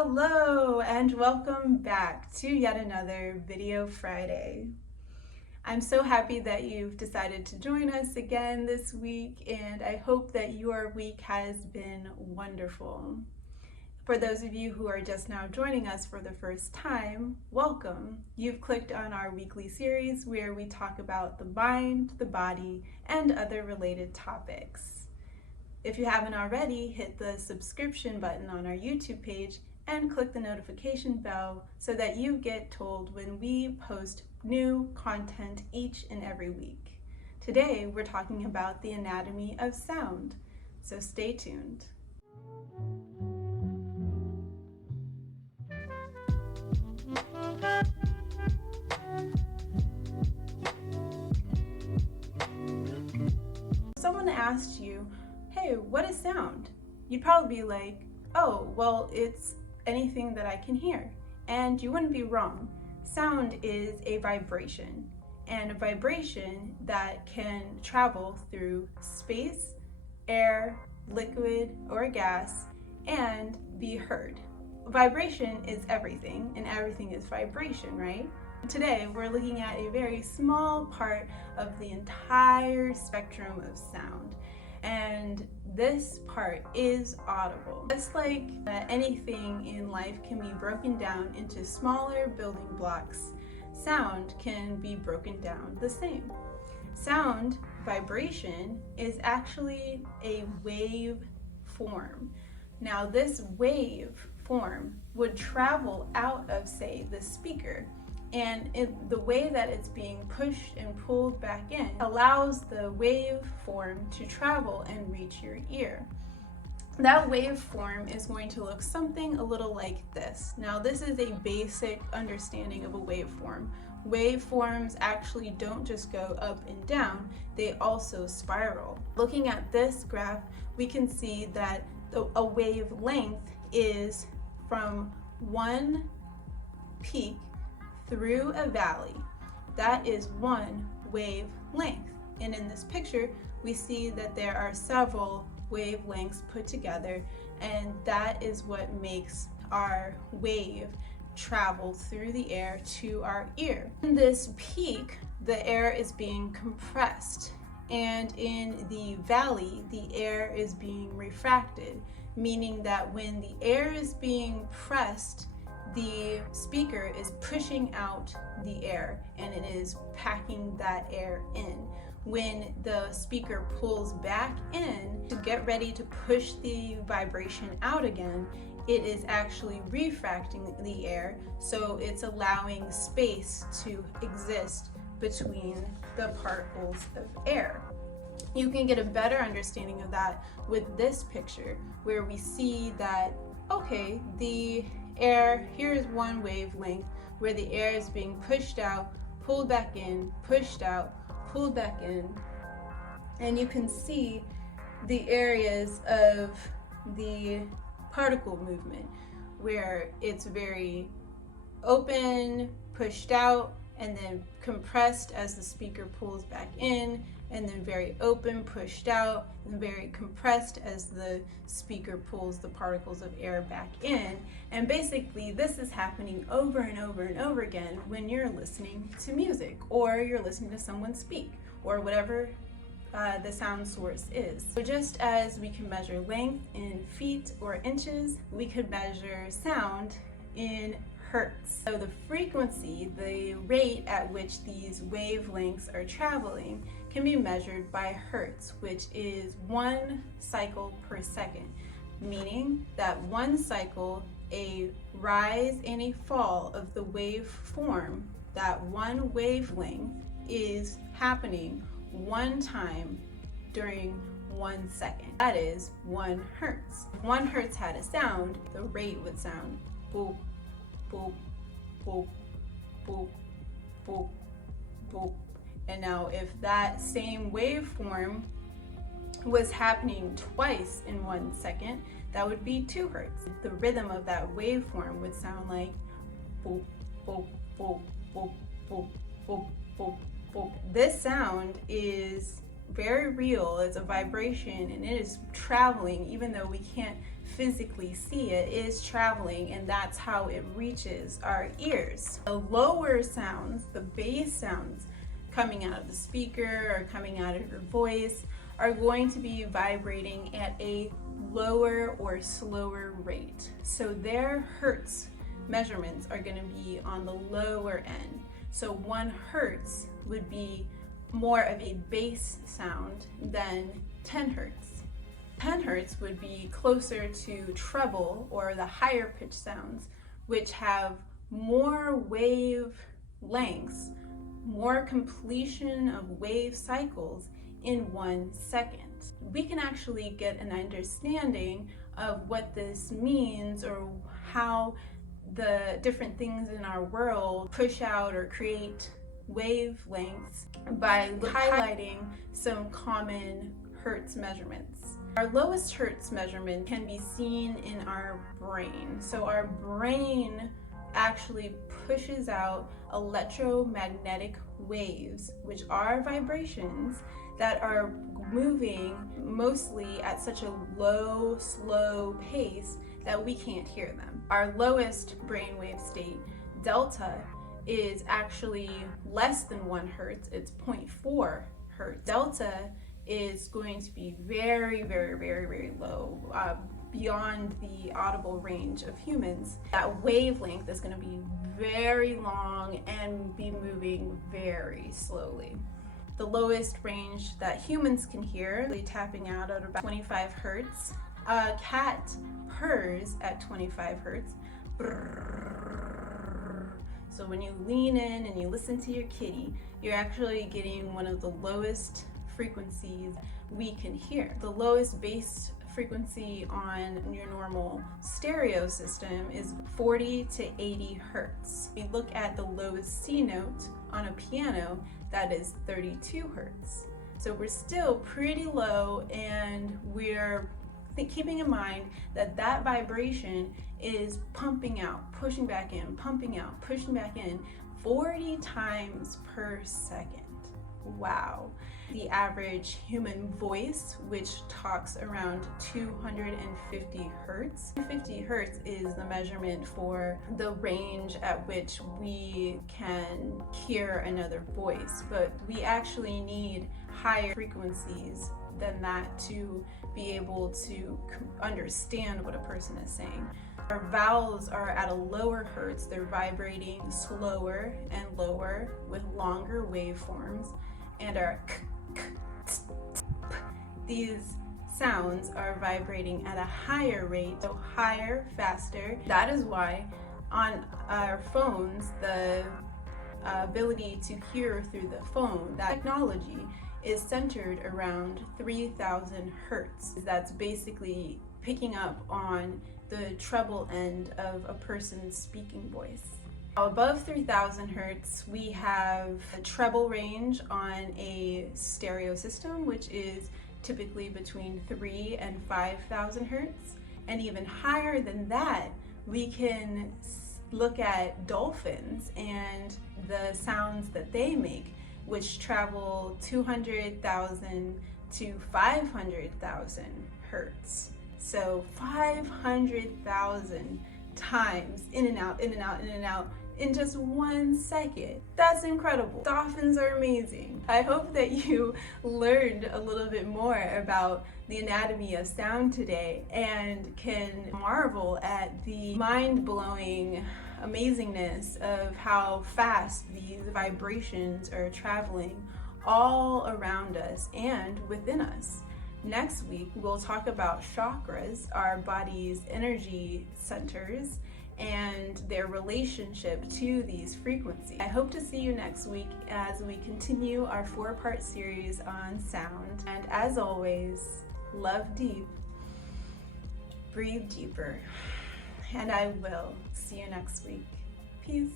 Hello and welcome back to yet another Video Friday. I'm so happy that you've decided to join us again this week, and I hope that your week has been wonderful. For those of you who are just now joining us for the first time, welcome. You've clicked on our weekly series where we talk about the mind, the body, and other related topics. If you haven't already, hit the subscription button on our YouTube page and click the notification bell so that you get told when we post new content each and every week. Today, we're talking about the anatomy of sound, so stay tuned. If someone asked you, hey, what is sound? You'd probably be like, oh, well, it's anything that I can hear. And you wouldn't be wrong. Sound is a vibration, and a vibration that can travel through space, air, liquid, or gas, and be heard. Vibration is everything, and everything is vibration, right? Today, we're looking at a very small part of the entire spectrum of sound. And this part is audible. Just like anything in life can be broken down into smaller building blocks, sound can be broken down the same. Sound vibration is actually a wave form. Now this wave form would travel out of, say, the speaker, and the way that it's being pushed and pulled back in allows the waveform to travel and reach your ear. That waveform is going to look something a little like this. Now, this is a basic understanding of a waveform. Waveforms actually don't just go up and down, they also spiral. Looking at this graph, we can see that a wavelength is from one peak through a valley. That is one wavelength. And in this picture, we see that there are several wavelengths put together, and that is what makes our wave travel through the air to our ear. In this peak, the air is being compressed, and in the valley, the air is being refracted, meaning that when the air is being pressed, the speaker is pushing out the air and it is packing that air in. When the speaker pulls back in to get ready to push the vibration out again, it is actually refracting the air, so it's allowing space to exist between the particles of air. You can get a better understanding of that with this picture, where we see that, okay, the air, here is one wavelength where the air is being pushed out, pulled back in, pushed out, pulled back in, and you can see the areas of the particle movement where it's very open, pushed out, and then compressed as the speaker pulls back in, and then very open, pushed out, and very compressed as the speaker pulls the particles of air back in. And basically this is happening over and over and over again when you're listening to music, or you're listening to someone speak, or whatever the sound source is. So just as we can measure length in feet or inches, we could measure sound in Hertz. So the frequency, the rate at which these wavelengths are traveling, can be measured by Hertz, which is 1 cycle per second, meaning that one cycle, a rise and a fall of the waveform, that one wavelength is happening one time during 1 second. That is 1 Hertz. If 1 Hertz had a sound, the rate would sound boop, boop, boop, boop, boop, boop. And now if that same waveform was happening twice in 1 second, that would be 2 Hertz. The rhythm of that waveform would sound like boop, boop, boop, boop, boop, boop, boop, boop. This sound is very real. It's a vibration and it is traveling, even though we can't physically see it, is traveling, and that's how it reaches our ears. The lower sounds, the bass sounds coming out of the speaker or coming out of your voice are going to be vibrating at a lower or slower rate. So their Hertz measurements are going to be on the lower end. So 1 Hertz would be more of a bass sound than 10 Hertz. 10 Hertz would be closer to treble or the higher pitch sounds, which have more wave lengths, more completion of wave cycles in 1 second. We can actually get an understanding of what this means or how the different things in our world push out or create wavelengths by highlighting some common Hertz measurements. Our lowest Hertz measurement can be seen in our brain. So our brain actually pushes out electromagnetic waves, which are vibrations that are moving mostly at such a low, slow pace that we can't hear them. Our lowest brainwave state, delta, is actually less than 1 Hertz. It's 0.4 Hertz. Delta is going to be very, very, very, very low, beyond the audible range of humans. That wavelength is going to be very long and be moving very slowly. The lowest range that humans can hear, tapping out at about 25 Hertz. A cat purrs at 25 Hertz. So when you lean in and you listen to your kitty, you're actually getting one of the lowest frequencies we can hear. The lowest bass frequency on your normal stereo system is 40 to 80 Hertz. If you look at the lowest C note on a piano, that is 32 Hertz. So we're still pretty low, and we're keeping in mind that that vibration is pumping out, pushing back in, pumping out, pushing back in 40 times per second. Wow. The average human voice, which talks around 250 Hertz. 250 Hertz is the measurement for the range at which we can hear another voice, but we actually need higher frequencies than that to be able to understand what a person is saying. Our vowels are at a lower Hertz. They're vibrating slower and lower with longer waveforms, and our these sounds are vibrating at a higher rate, so higher, faster. That is why on our phones, the ability to hear through the phone, that technology is centered around 3000 Hertz. That's basically picking up on the treble end of a person's speaking voice. Above 3000 Hertz, we have a treble range on a stereo system, which is typically between 3,000 and 5,000 Hertz. And even higher than that, we can look at dolphins and the sounds that they make, which travel 200,000 to 500,000 Hertz. So 500,000 times in and out, in and out, in and out in just 1 second. That's incredible. Dolphins are amazing. I hope that you learned a little bit more about the anatomy of sound today and can marvel at the mind-blowing amazingness of how fast these vibrations are traveling all around us and within us. Next week, we'll talk about chakras, our body's energy centers, and their relationship to these frequencies. I hope to see you next week as we continue our 4-part series on sound. And as always, love deep, breathe deeper, and I will see you next week. Peace.